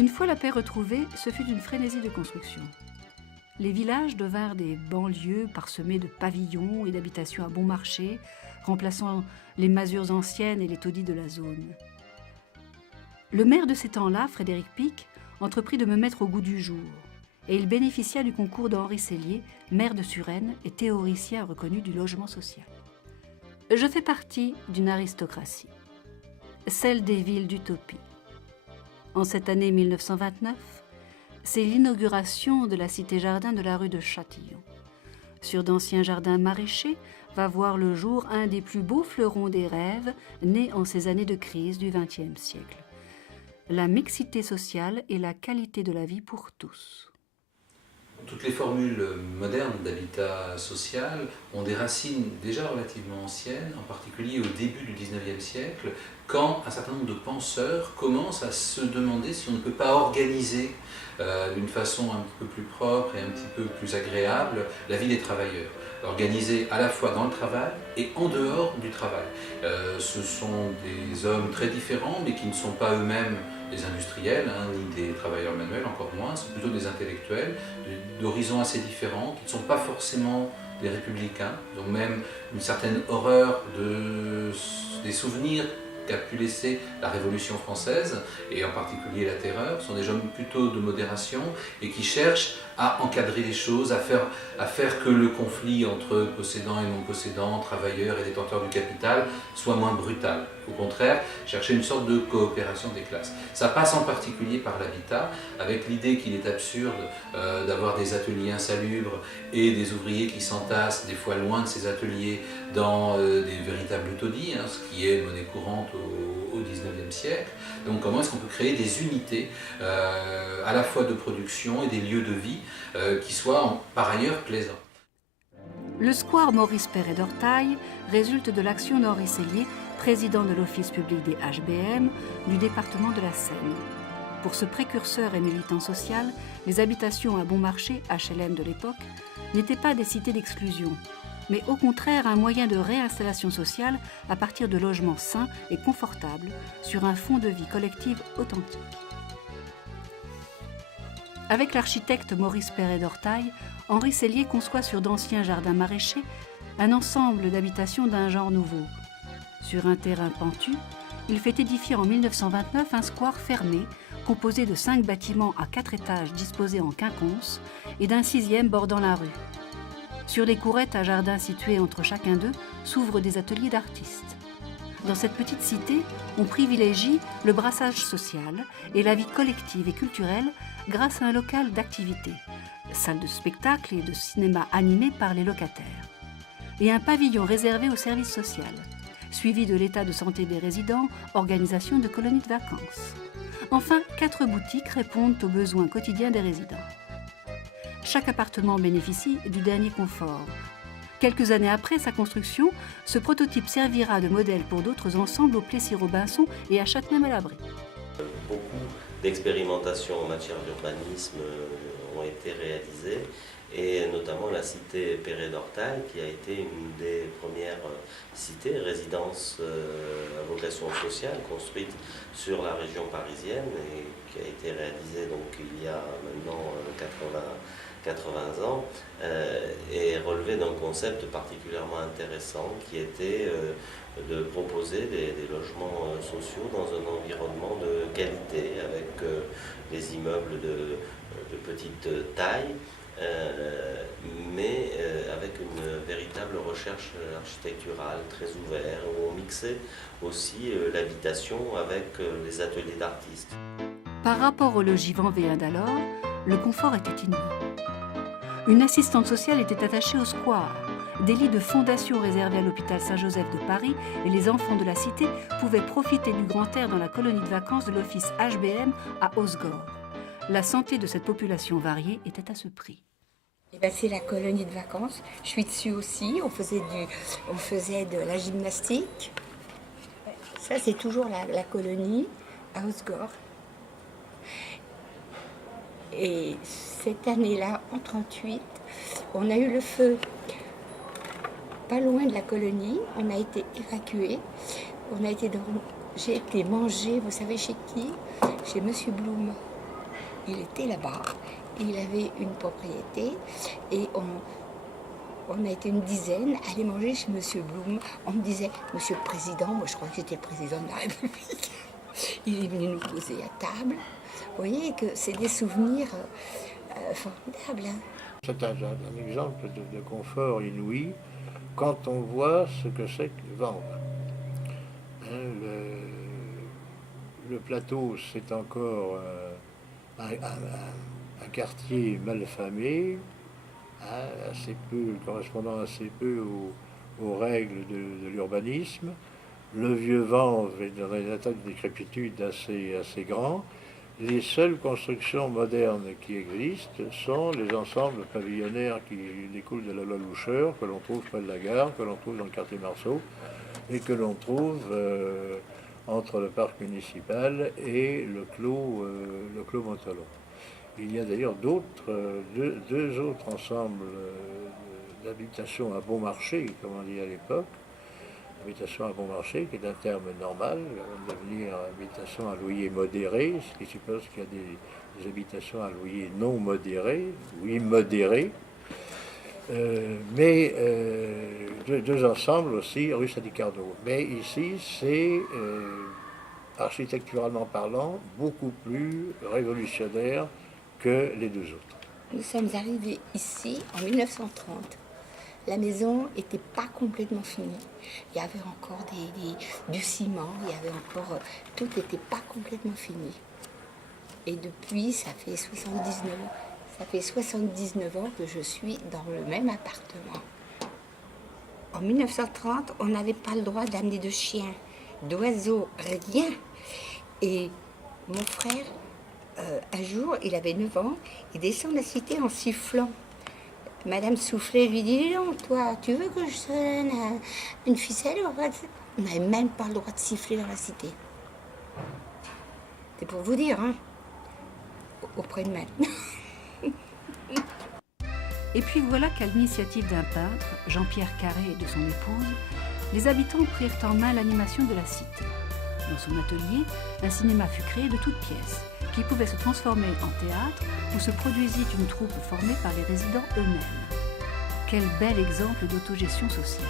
Une fois la paix retrouvée, ce fut une frénésie de construction. Les villages devinrent des banlieues parsemées de pavillons et d'habitations à bon marché, remplaçant les masures anciennes et les taudis de la zone. Le maire de ces temps-là, Frédéric Pic, entreprit de me mettre au goût du jour, et il bénéficia du concours d'Henri Sellier, maire de Suresnes et théoricien reconnu du logement social. Je fais partie d'une aristocratie, celle des villes d'utopie. En cette année 1929, c'est l'inauguration de la cité-jardin de la rue de Châtillon. Sur d'anciens jardins maraîchers va voir le jour un des plus beaux fleurons des rêves nés en ces années de crise du XXe siècle. La mixité sociale et la qualité de la vie pour tous. Toutes les formules modernes d'habitat social ont des racines déjà relativement anciennes, en particulier au début du XIXe siècle, quand un certain nombre de penseurs commencent à se demander si on ne peut pas organiser d'une façon un petit peu plus propre et un petit peu plus agréable la vie des travailleurs. Organisée à la fois dans le travail et en dehors du travail. Ce sont des hommes très différents, mais qui ne sont pas eux-mêmes des industriels, ni des travailleurs manuels, encore moins, c'est plutôt des intellectuels, d'horizons assez différents, qui ne sont pas forcément des républicains, ils ont même une certaine horreur des souvenirs qu'a pu laisser la Révolution française, et en particulier la Terreur. Ce sont des hommes plutôt de modération et qui cherchent à encadrer les choses, à faire que le conflit entre possédants et non-possédants, travailleurs et détenteurs du capital soit moins brutal. Au contraire, chercher une sorte de coopération des classes. Ça passe en particulier par l'habitat, avec l'idée qu'il est absurde d'avoir des ateliers insalubres et des ouvriers qui s'entassent des fois loin de ces ateliers dans des véritables taudis, ce qui est monnaie courante au XIXe siècle. Donc comment est-ce qu'on peut créer des unités à la fois de production et des lieux de vie qui soient par ailleurs plaisants. Le square Maurice Perret d'Ortail résulte de l'action d'Henri Sellier, président de l'Office public des HBM du département de la Seine. Pour ce précurseur et militant social, les habitations à bon marché, HLM de l'époque, n'étaient pas des cités d'exclusion, mais au contraire un moyen de réinstallation sociale à partir de logements sains et confortables sur un fond de vie collective authentique. Avec l'architecte Maurice Perret d'Ortail, Henri Sellier conçoit sur d'anciens jardins maraîchers un ensemble d'habitations d'un genre nouveau. Sur un terrain pentu, il fait édifier en 1929 un square fermé composé de 5 bâtiments à 4 étages disposés en quinconce et d'un 6e bordant la rue. Sur les courettes à jardin situées entre chacun d'eux s'ouvrent des ateliers d'artistes. Dans cette petite cité, on privilégie le brassage social et la vie collective et culturelle grâce à un local d'activité, salle de spectacle et de cinéma animé par les locataires, et un pavillon réservé au service social, suivi de l'état de santé des résidents, organisation de colonies de vacances. Enfin, 4 boutiques répondent aux besoins quotidiens des résidents. Chaque appartement bénéficie du dernier confort. Quelques années après sa construction, ce prototype servira de modèle pour d'autres ensembles au Plessis-Robinson et à Châtenay-Malabry. Beaucoup d'expérimentations en matière d'urbanisme ont été réalisées, et notamment la cité Perret d'Ortail, qui a été une des premières cités, résidences à vocation sociale, construite sur la région parisienne et qui a été réalisée donc, il y a maintenant 80 ans, et relevée d'un concept particulièrement intéressant qui était de proposer des logements sociaux dans un environnement de qualité, avec des immeubles de petite taille, mais avec une véritable recherche architecturale très ouverte, où on mixait aussi l'habitation avec les ateliers d'artistes. Par rapport au logis vendéen d'alors, le confort était inouï. Une assistante sociale était attachée au square. Des lits de fondation réservés à l'hôpital Saint-Joseph de Paris et les enfants de la cité pouvaient profiter du grand air dans la colonie de vacances de l'office HBM à Osgore. La santé de cette population variée était à ce prix. C'est la colonie de vacances. Je suis dessus aussi. On faisait de la gymnastique. Ça, c'est toujours la colonie à Osgore. Et cette année-là, en 1938, on a eu le feu pas loin de la colonie. On a été évacués. J'ai été mangée, vous savez chez qui? Chez Monsieur Blum. il était là-bas, il avait une propriété et on a été une dizaine à aller manger chez Monsieur Blum. On me disait, Monsieur le Président, moi je crois que j'étais le Président de la République. Il est venu nous poser à table. Vous voyez que c'est des souvenirs formidables. Hein. C'est un exemple de confort inouï quand on voit ce que c'est que vendre. Hein, le plateau, c'est encore un quartier malfamé, hein, correspondant assez peu aux règles de l'urbanisme. Le vieux Vanves est dans un état de décrépitude assez grand. Les seules constructions modernes qui existent sont les ensembles pavillonnaires qui découlent de la loi Loucheur, que l'on trouve près de la gare, que l'on trouve dans le quartier Marceau, et que l'on trouve entre le parc municipal et le clos Montalon. Il y a d'ailleurs deux autres ensembles d'habitations à bon marché, comme on dit à l'époque. Habitation à bon marché, qui est un terme normal, va devenir habitation à loyer modéré, ce qui suppose qu'il y a des habitations à loyer non modéré ou immodéré. Deux ensembles aussi, rue Sadi-Carnot. Mais ici, c'est, architecturalement parlant, beaucoup plus révolutionnaire que les deux autres. Nous sommes arrivés ici en 1930. La maison n'était pas complètement finie. Il y avait encore du ciment, il y avait encore... Tout n'était pas complètement fini. Et depuis, ça fait 79 ans que je suis dans le même appartement. En 1930, on n'avait pas le droit d'amener de chiens, d'oiseaux, rien. Et mon frère, un jour, il avait 9 ans, il descend de la cité en sifflant. Madame Soufflet lui dit, non, toi, tu veux que je sonne une ficelle? On n'avait même pas le droit de siffler dans la cité. C'est pour vous dire, hein, auprès de maintenant. Et puis voilà qu'à l'initiative d'un peintre, Jean-Pierre Carré et de son épouse, les habitants prirent en main l'animation de la cité. Dans son atelier, un cinéma fut créé de toutes pièces, qui pouvait se transformer en théâtre où se produisit une troupe formée par les résidents eux-mêmes. Quel bel exemple d'autogestion sociale.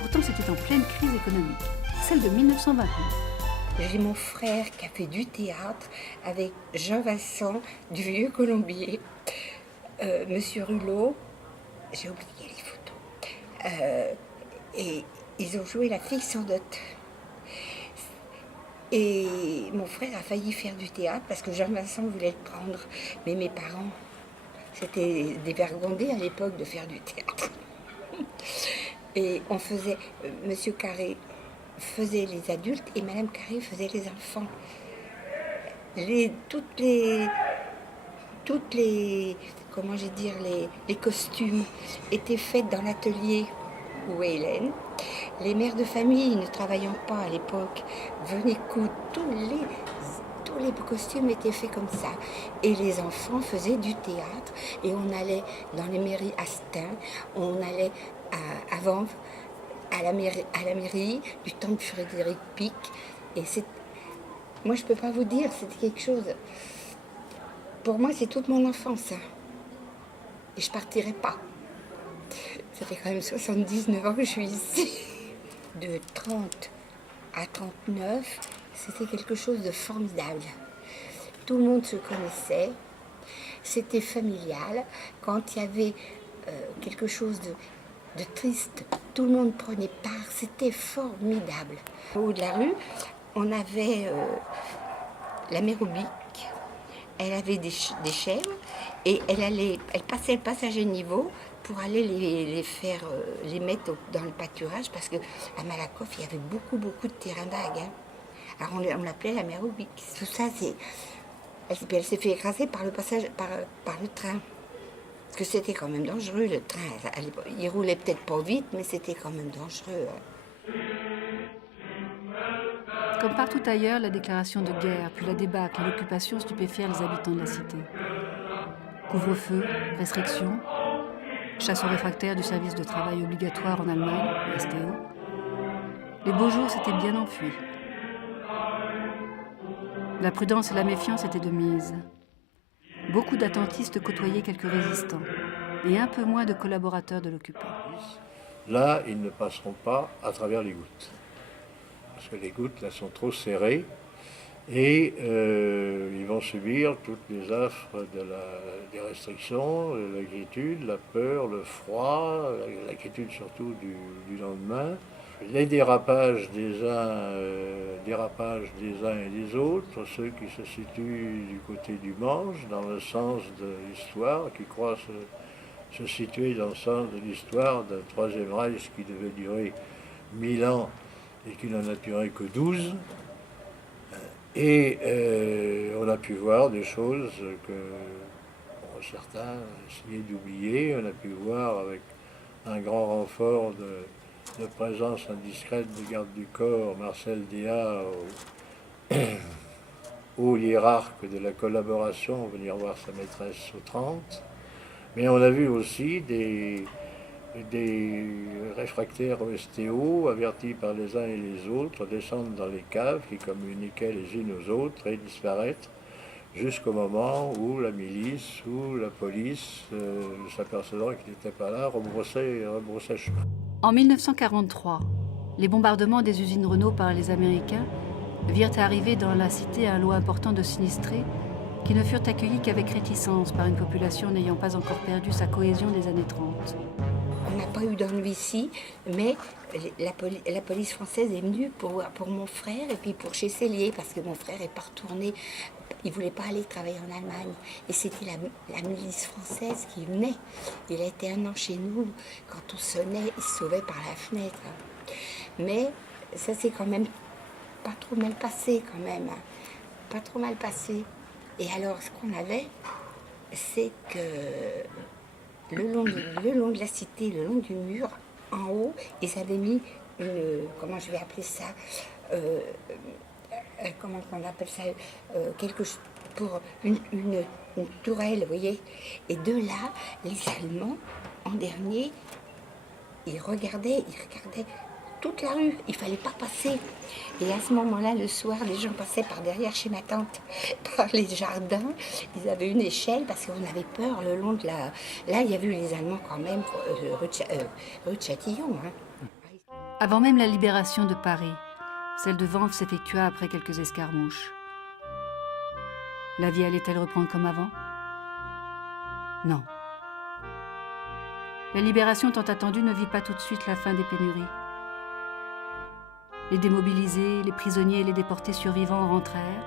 Pourtant, c'était en pleine crise économique, celle de 1929. J'ai mon frère qui a fait du théâtre avec Jean Vincent du Vieux Colombier, Monsieur Hulot, j'ai oublié les photos, et ils ont joué La fille sans dot. Et mon frère a failli faire du théâtre parce que Jean-Vincent voulait le prendre. Mais mes parents, c'était dévergondé à l'époque de faire du théâtre. Et on faisait, Monsieur Carré faisait les adultes et Madame Carré faisait les enfants. Toutes les comment j'ai dire, les costumes étaient faits dans l'atelier où est Hélène. Les mères de famille, ne travaillant pas à l'époque, venaient coudre. Tous les costumes étaient faits comme ça. Et les enfants faisaient du théâtre. Et on allait dans les mairies à Stein, on allait à Vanves, à la mairie du temps de Frédéric Pic. Et moi, je ne peux pas vous dire, c'était quelque chose... Pour moi, c'est toute mon enfance. Hein. Et je ne partirai pas. Ça fait quand même 79 ans que je suis ici. De 30 à 39, c'était quelque chose de formidable. Tout le monde se connaissait, c'était familial. Quand il y avait quelque chose de triste, tout le monde prenait part, c'était formidable. Au haut de la rue, on avait la mère au bic, elle avait des chèvres et elle passait le passage à niveau pour aller les mettre dans le pâturage, parce qu'à Malakoff, il y avait beaucoup de terrain vague. Hein. Alors on l'appelait la mère au bic. Tout ça, elle s'est fait écraser par le passage, par le train. Parce que c'était quand même dangereux, le train. Il roulait peut-être pas vite, mais c'était quand même dangereux. Hein. Comme partout ailleurs, la déclaration de guerre, puis la débâcle et l'occupation stupéfièrent les habitants de la cité. Couvre-feu, restrictions, chasse aux réfractaires du service de travail obligatoire en Allemagne, STO. Les beaux jours s'étaient bien enfuis. La prudence et la méfiance étaient de mise. beaucoup d'attentistes côtoyaient quelques résistants et un peu moins de collaborateurs de l'occupant. Là, ils ne passeront pas à travers les gouttes. Parce que les gouttes, là, sont trop serrées. Et ils vont subir toutes les affres des restrictions, l'inquiétude, la peur, le froid, l'inquiétude surtout du lendemain. Les dérapages des uns et des autres, ceux qui se situent du côté du Manche, dans le sens de l'histoire, qui croient se situer dans le sens de l'histoire d'un Troisième Reich qui devait durer 1000 ans et qui n'en a duré que 12. Et on a pu voir des choses que certains essayaient d'oublier. On a pu voir avec un grand renfort de présence indiscrète du garde du corps, Marcel Déat, haut hiérarque de la collaboration, venir voir sa maîtresse au 30. Mais on a vu aussi des réfractaires au STO, avertis par les uns et les autres, descendre dans les caves qui communiquaient les unes aux autres et disparaître jusqu'au moment où la milice ou la police, s'apercevant qu'ils n'étaient pas là, rebroussaient chemin. En 1943, les bombardements des usines Renault par les Américains virent arriver dans la cité un lot important de sinistrés qui ne furent accueillis qu'avec réticence par une population n'ayant pas encore perdu sa cohésion des années 30. On n'a pas eu d'ennui ici, mais la police française est venue pour mon frère et puis pour chez Cellier, parce que mon frère n'est pas retourné, il ne voulait pas aller travailler en Allemagne. Et c'était la milice française qui venait. Il a été 1 an chez nous. Quand on sonnait, il se sauvait par la fenêtre. Mais ça s'est quand même pas trop mal passé, quand même. Pas trop mal passé. Et alors, ce qu'on avait, c'est que le long de la cité, le long du mur, en haut, ils avaient mis comment je vais appeler ça, comment on appelle ça, quelque chose pour une tourelle, vous voyez. Et de là, les Allemands, en dernier, ils regardaient toute la rue, il fallait pas passer. Et à ce moment-là, le soir, les gens passaient par derrière chez ma tante, par les jardins. Ils avaient une échelle parce qu'on avait peur le long de la... Là, il y avait eu les Allemands quand même, rue de Châtillon. Hein. Avant même la libération de Paris, celle de Vanves s'effectua après quelques escarmouches. La vie allait-elle reprendre comme avant? Non. La libération tant attendue ne vit pas tout de suite la fin des pénuries. Les démobilisés, les prisonniers et les déportés survivants rentrèrent,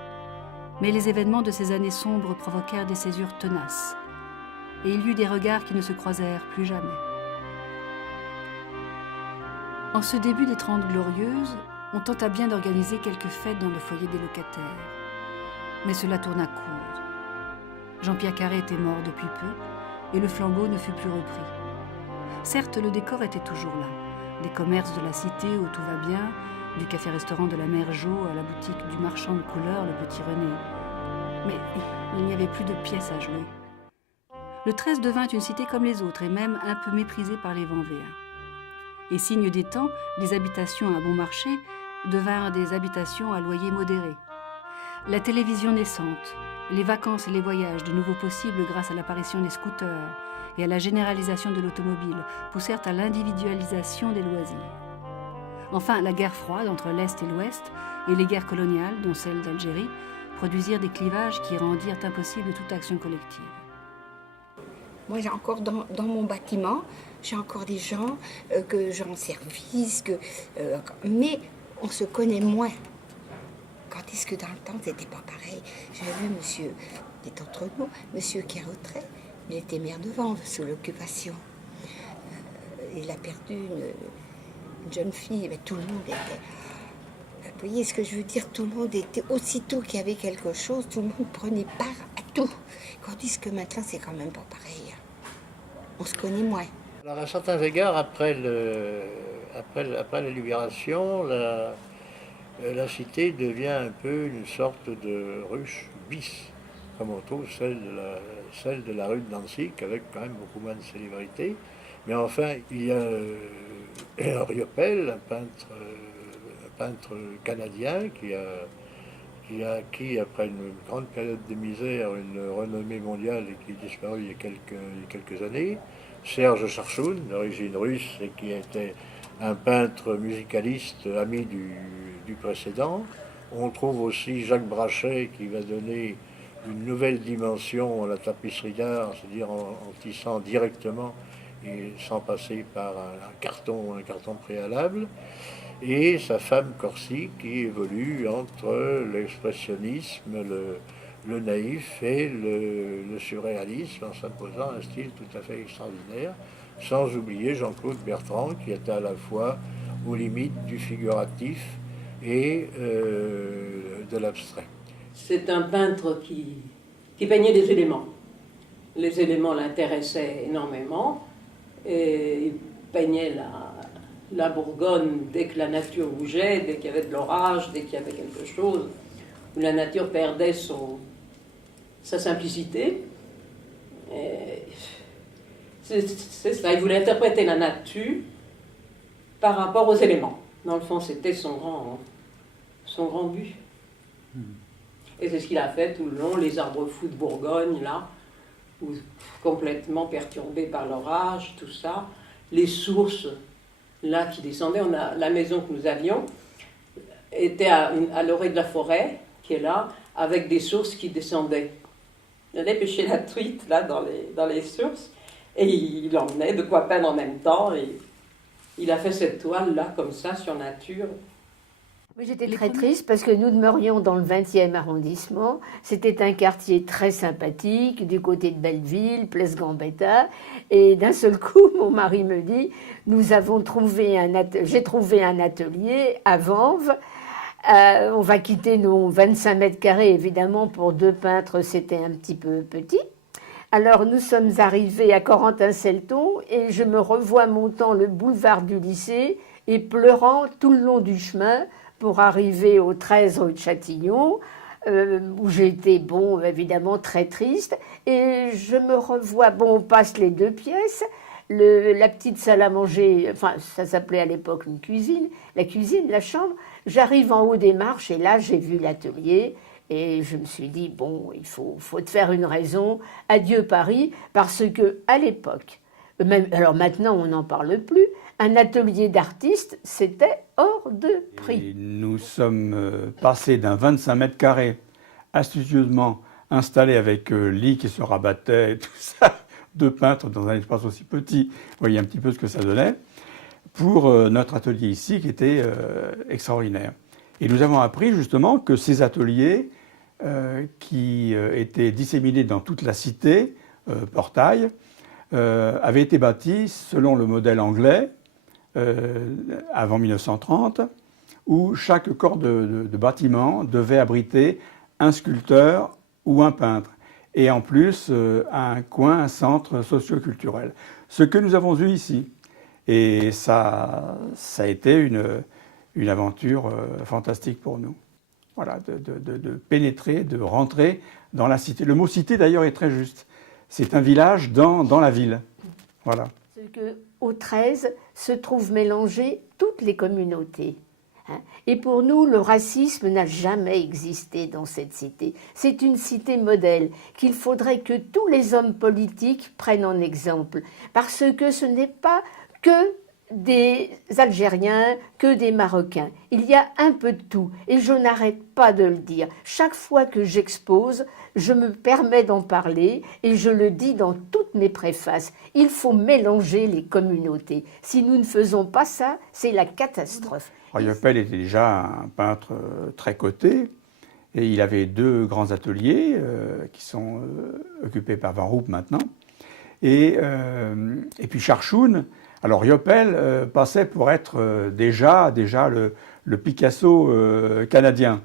mais les événements de ces années sombres provoquèrent des césures tenaces, et il y eut des regards qui ne se croisèrent plus jamais. En ce début des 30 Glorieuses, on tenta bien d'organiser quelques fêtes dans le foyer des locataires, mais cela tourna court. Jean-Pierre Carré était mort depuis peu, et le flambeau ne fut plus repris. Certes, le décor était toujours là, des commerces de la cité où tout va bien, du café-restaurant de la mère Jo à la boutique du marchand de couleurs, le Petit René. Mais il n'y avait plus de pièces à jouer. Le 13 devint une cité comme les autres et même un peu méprisée par les Vanvéens. Et signe des temps, les habitations à bon marché devinrent des habitations à loyer modéré. La télévision naissante, les vacances et les voyages de nouveau possibles grâce à l'apparition des scooters et à la généralisation de l'automobile poussèrent à l'individualisation des loisirs. Enfin, la guerre froide entre l'Est et l'Ouest et les guerres coloniales, dont celle d'Algérie, produisirent des clivages qui rendirent impossible toute action collective. Moi, j'ai encore dans mon bâtiment, j'ai encore des gens que je rends service, mais on se connaît moins. Quand est-ce que dans le temps, c'était pas pareil? J'avais vu monsieur, il est entre nous, monsieur qui est retrait, il était maire de Vanves sous l'occupation. Il a perdu une jeune fille, mais tout le monde était... Vous voyez ce que je veux dire? Tout le monde était... Aussitôt qu'il y avait quelque chose, tout le monde prenait part à tout. Tandis que maintenant, c'est quand même pas pareil. On se connaît moins. Alors, à certains égards, après la libération, la cité devient un peu une sorte de ruche bis, comme on trouve celle de la rue de Danzig, avec quand même beaucoup moins de célébrité. Mais enfin, il y a Riopelle, un peintre canadien qui qui a acquis, après une grande période de misère, une renommée mondiale et qui est disparu il y a quelques années. Serge Charchoun, d'origine russe, et qui était un peintre musicaliste, ami du précédent. On trouve aussi Jacques Brachet, qui va donner une nouvelle dimension à la tapisserie d'art, c'est-à-dire en tissant directement et sans passer par un carton préalable. Et sa femme Corsi, qui évolue entre l'expressionnisme, le naïf et le surréalisme, en s'imposant un style tout à fait extraordinaire, sans oublier Jean-Claude Bertrand, qui était à la fois aux limites du figuratif et de l'abstrait. C'est un peintre qui peignait des éléments. Les éléments l'intéressaient énormément, et il peignait la Bourgogne dès que la nature bougeait, dès qu'il y avait de l'orage, dès qu'il y avait quelque chose où la nature perdait sa simplicité. C'est ça, il voulait interpréter la nature par rapport aux éléments. Dans le fond, c'était son grand but. Et c'est ce qu'il a fait tout le long, les arbres fous de Bourgogne, là, où, complètement perturbés par l'orage, tout ça. Les sources, là, qui descendaient. La maison que nous avions était à l'orée de la forêt, qui est là, avec des sources qui descendaient. Il allait pêcher la truite, là, dans les sources, et il emmenait de quoi peindre en même temps, et il a fait cette toile-là, comme ça, sur nature. J'étais très triste parce que nous demeurions dans le 20e arrondissement. C'était un quartier très sympathique, du côté de Belleville, Place Gambetta. Et d'un seul coup, mon mari me dit, j'ai trouvé un atelier à Vanves. On va quitter nos 25 mètres carrés, évidemment, pour 2 peintres, c'était un petit peu petit. Alors nous sommes arrivés à Corentin-Selton et je me revois montant le boulevard du lycée et pleurant tout le long du chemin pour arriver au 13 rue de Châtillon, où j'étais, évidemment, très triste. Et je me revois, on passe les 2 pièces, la petite salle à manger, enfin, ça s'appelait à l'époque une cuisine, la chambre. J'arrive en haut des marches et là, j'ai vu l'atelier. Et je me suis dit, il faut te faire une raison. Adieu Paris, parce que à l'époque, alors maintenant on n'en parle plus, un atelier d'artiste, c'était hors de prix. Et nous sommes passés d'un 25 mètres carrés astucieusement installé avec lit qui se rabattait et tout ça, 2 peintres dans un espace aussi petit, vous voyez un petit peu ce que ça donnait, pour notre atelier ici qui était extraordinaire. Et nous avons appris justement que ces ateliers qui étaient disséminés dans toute la cité, Portail, avaient été bâtis selon le modèle anglais avant 1930, où chaque corps de bâtiment devait abriter un sculpteur ou un peintre, et en plus un centre socio-culturel. Ce que nous avons eu ici. Et ça a été une aventure fantastique pour nous. Voilà, de pénétrer, de rentrer dans la cité. Le mot cité, d'ailleurs, est très juste. C'est un village dans la ville. Voilà. Parce qu'au 13 se trouvent mélangées toutes les communautés. Et pour nous, le racisme n'a jamais existé dans cette cité. C'est une cité modèle qu'il faudrait que tous les hommes politiques prennent en exemple. Parce que ce n'est pas que des Algériens, que des Marocains. Il y a un peu de tout, et je n'arrête pas de le dire. Chaque fois que j'expose, je me permets d'en parler, et je le dis dans toutes mes préfaces. Il faut mélanger les communautés. Si nous ne faisons pas ça, c'est la catastrophe. Yoppel était déjà un peintre très coté, et il avait 2 grands ateliers qui sont occupés par Van Roop maintenant. Et puis Charchoun. Alors Yoppel passait pour être déjà le Picasso canadien.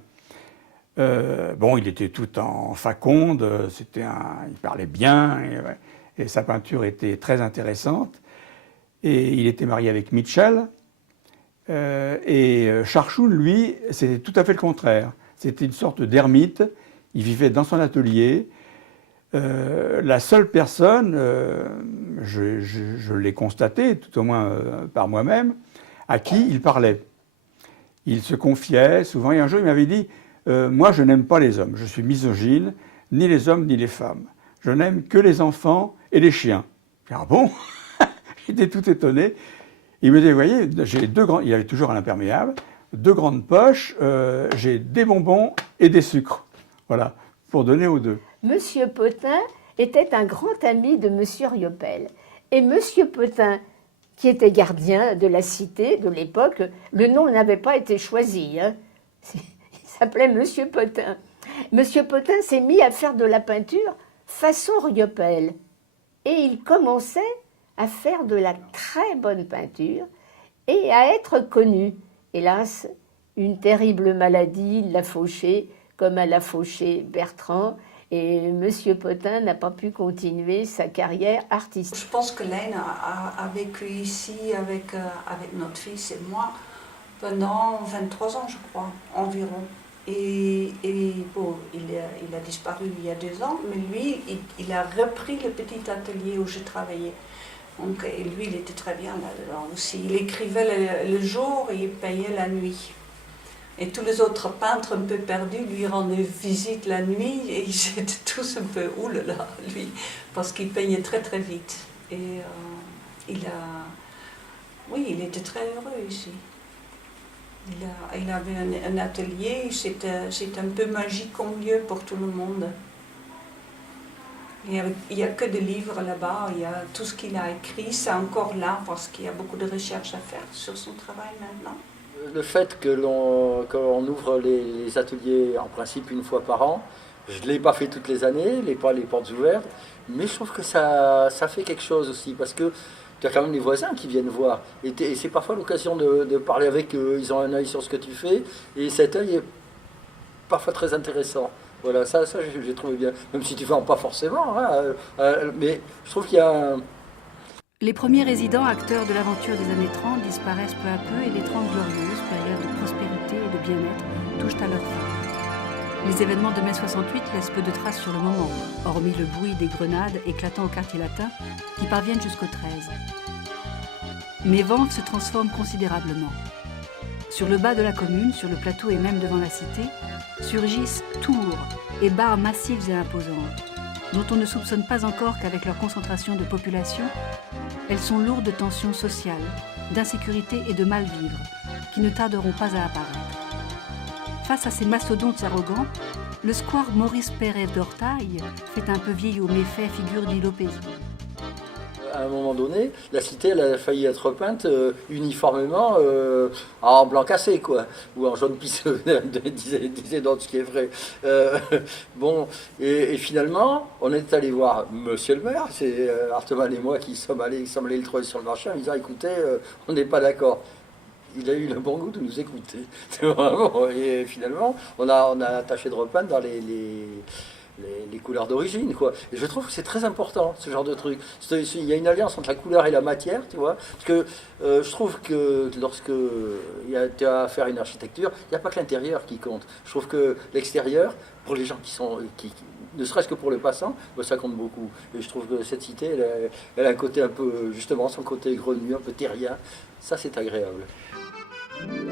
Il était tout en faconde, il parlait bien, et sa peinture était très intéressante. Et il était marié avec Mitchell. Et Charchoun, lui, c'était tout à fait le contraire. C'était une sorte d'ermite. Il vivait dans son atelier. La seule personne, je l'ai constaté, tout au moins par moi-même, à qui il parlait. Il se confiait souvent. Et un jour, il m'avait dit, moi je n'aime pas les hommes, je suis misogyne, ni les hommes ni les femmes. Je n'aime que les enfants et les chiens. » Ah bon? J'étais tout étonné. Il me dit, vous voyez, j'ai il avait toujours un imperméable, 2 grandes poches, j'ai des bonbons et des sucres. Voilà, pour donner aux deux. Monsieur Potin était un grand ami de Monsieur Riopel. Et Monsieur Potin, qui était gardien de la cité de l'époque, le nom n'avait pas été choisi. Hein. Il s'appelait Monsieur Potin. Monsieur Potin s'est mis à faire de la peinture façon Riopel. Et il commençait à faire de la très bonne peinture et à être connu. Hélas, une terrible maladie l'a fauché, comme elle a fauché Bertrand, et Monsieur Potin n'a pas pu continuer sa carrière artistique. Je pense que Laine a vécu ici avec notre fils et moi pendant 23 ans, je crois, environ. Et bon, il a disparu il y a 2 ans, mais lui, il a repris le petit atelier où je travaillais. Donc, et lui, il était très bien là-dedans aussi. Il écrivait le jour et il peignait la nuit. Et tous les autres peintres un peu perdus lui rendaient visite la nuit et ils étaient tous un peu oulala, lui, parce qu'il peignait très très vite. Et oui, il était très heureux ici. Il avait un atelier, c'était un peu magique comme lieu pour tout le monde. Il n'y a que des livres là-bas, il y a tout ce qu'il a écrit, c'est encore là parce qu'il y a beaucoup de recherches à faire sur son travail maintenant. Le fait que qu'on ouvre les ateliers en principe une fois par an, je ne l'ai pas fait toutes les années, les portes ouvertes, mais je trouve que ça fait quelque chose aussi parce que tu as quand même les voisins qui viennent voir et c'est parfois l'occasion de parler avec eux, ils ont un œil sur ce que tu fais et cet œil est parfois très intéressant. Voilà, ça j'ai trouvé bien, même si tu ne vends pas forcément, hein, mais je trouve qu'il y a Les premiers résidents acteurs de l'aventure des années 30 disparaissent peu à peu et les 30 glorieuses, périodes de prospérité et de bien-être, touchent à leur fin. Les événements de mai 68 laissent peu de traces sur le moment, hormis le bruit des grenades éclatant au quartier latin qui parviennent jusqu'au 13. Mais Vanves se transforme considérablement. Sur le bas de la commune, sur le plateau et même devant la cité, surgissent tours et barres massives et imposantes, dont on ne soupçonne pas encore qu'avec leur concentration de population, elles sont lourdes de tensions sociales, d'insécurité et de mal-vivre, qui ne tarderont pas à apparaître. Face à ces mastodontes arrogants, le square Maurice Perret d'Ortail fait un peu vieillot mais fait figure d'îlot paisible. À un moment donné, la cité elle a failli être repeinte uniformément en blanc cassé, quoi, ou en jaune pisseux, disait d'autres, ce qui est vrai. Bon, et finalement, on est allé voir Monsieur le maire, c'est Hartmann et moi qui sommes allés le trouver sur le marché en disant, écoutez, on n'est pas d'accord. Il a eu le bon goût de nous écouter. Et finalement, on a tâché de repeindre dans les couleurs d'origine, quoi. Et je trouve que c'est très important, ce genre de truc. Il y a une alliance entre la couleur et la matière, tu vois. Parce que je trouve que lorsque tu as à faire une architecture, il n'y a pas que l'intérieur qui compte. Je trouve que l'extérieur, pour les gens qui ne serait-ce que pour le passant, ça compte beaucoup. Et je trouve que cette cité, elle a un côté un peu, justement, son côté grenu, un peu terrien. Ça, c'est agréable.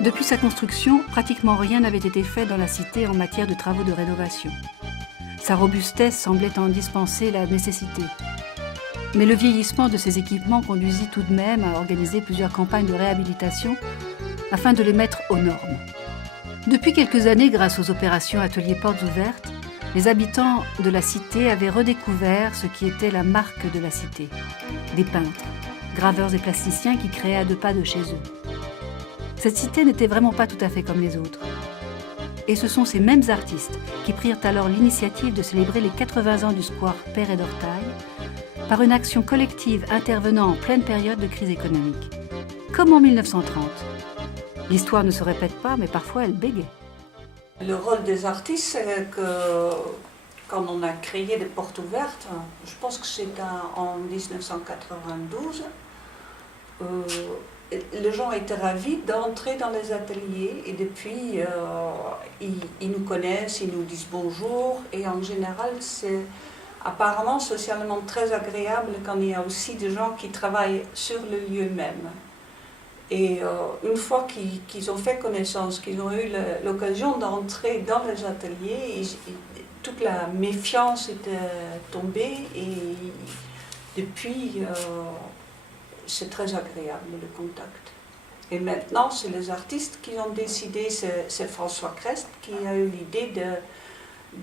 Depuis sa construction, pratiquement rien n'avait été fait dans la cité en matière de travaux de rénovation. Sa robustesse semblait en dispenser la nécessité. Mais le vieillissement de ces équipements conduisit tout de même à organiser plusieurs campagnes de réhabilitation afin de les mettre aux normes. Depuis quelques années, grâce aux opérations Ateliers Portes Ouvertes, les habitants de la cité avaient redécouvert ce qui était la marque de la cité. Des peintres, graveurs et plasticiens qui créaient à 2 pas de chez eux. Cette cité n'était vraiment pas tout à fait comme les autres. Et ce sont ces mêmes artistes qui prirent alors l'initiative de célébrer les 80 ans du square Perret d'Ortail par une action collective intervenant en pleine période de crise économique. Comme en 1930. L'histoire ne se répète pas, mais parfois elle bégait. Le rôle des artistes, c'est que quand on a créé des portes ouvertes, je pense que c'était en 1992, les gens étaient ravis d'entrer dans les ateliers et depuis, ils nous connaissent, ils nous disent bonjour et en général, c'est apparemment socialement très agréable quand il y a aussi des gens qui travaillent sur le lieu même. Et une fois qu'ils ont fait connaissance, qu'ils ont eu l'occasion d'entrer dans les ateliers, toute la méfiance était tombée et depuis, c'est très agréable le contact. Et maintenant, c'est les artistes qui ont décidé, c'est François Crest qui a eu l'idée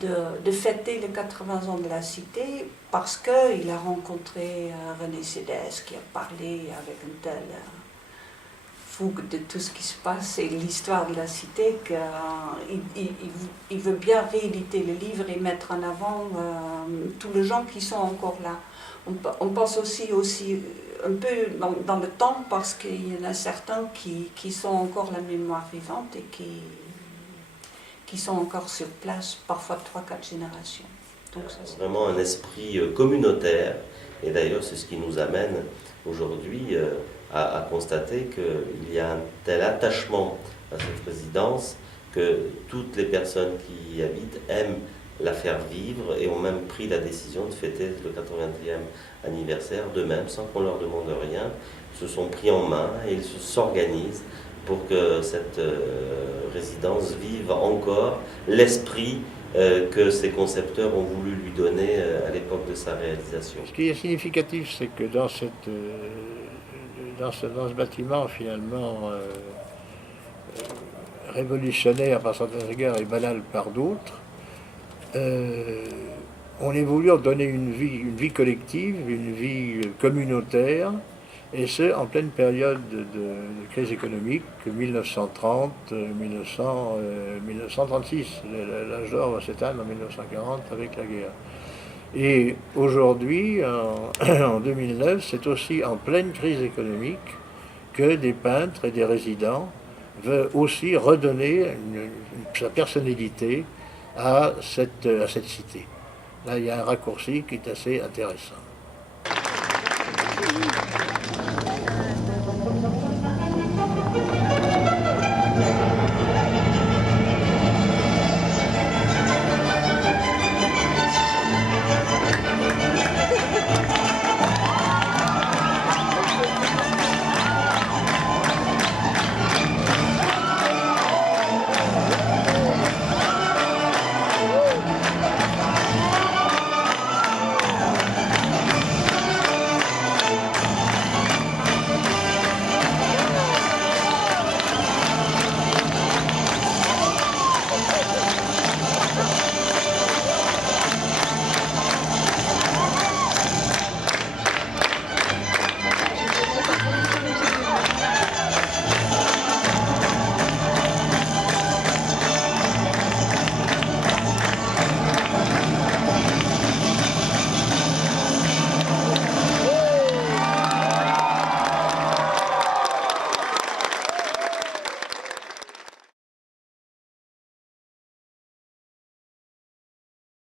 de fêter les 80 ans de la cité parce qu'il a rencontré René Cédès qui a parlé avec une telle fougue de tout ce qui se passe et l'histoire de la cité qu'il veut bien rééditer le livre et mettre en avant tous les gens qui sont encore là. On pense aussi un peu dans le temps parce qu'il y en a certains qui sont encore la mémoire vivante et qui sont encore sur place, parfois 3-4 générations. Donc, ça, vraiment un esprit communautaire, et d'ailleurs c'est ce qui nous amène aujourd'hui à constater qu'il y a un tel attachement à cette résidence que toutes les personnes qui y habitent aiment la faire vivre et ont même pris la décision de fêter le 80e anniversaire d'eux-mêmes sans qu'on leur demande rien. Ils se sont pris en main et ils s'organisent pour que cette résidence vive encore l'esprit que ces concepteurs ont voulu lui donner à l'époque de sa réalisation. Ce qui est significatif, c'est que dans ce bâtiment finalement révolutionnaire par certains égards et banal par d'autres, on a voulu en donner une vie collective, une vie communautaire, et ce, en pleine période de crise économique, 1930-1936. L'âge d'or va s'éteindre en 1940 avec la guerre. Et aujourd'hui, en 2009, c'est aussi en pleine crise économique que des peintres et des résidents veulent aussi redonner sa personnalité à cette cité. Là, il y a un raccourci qui est assez intéressant.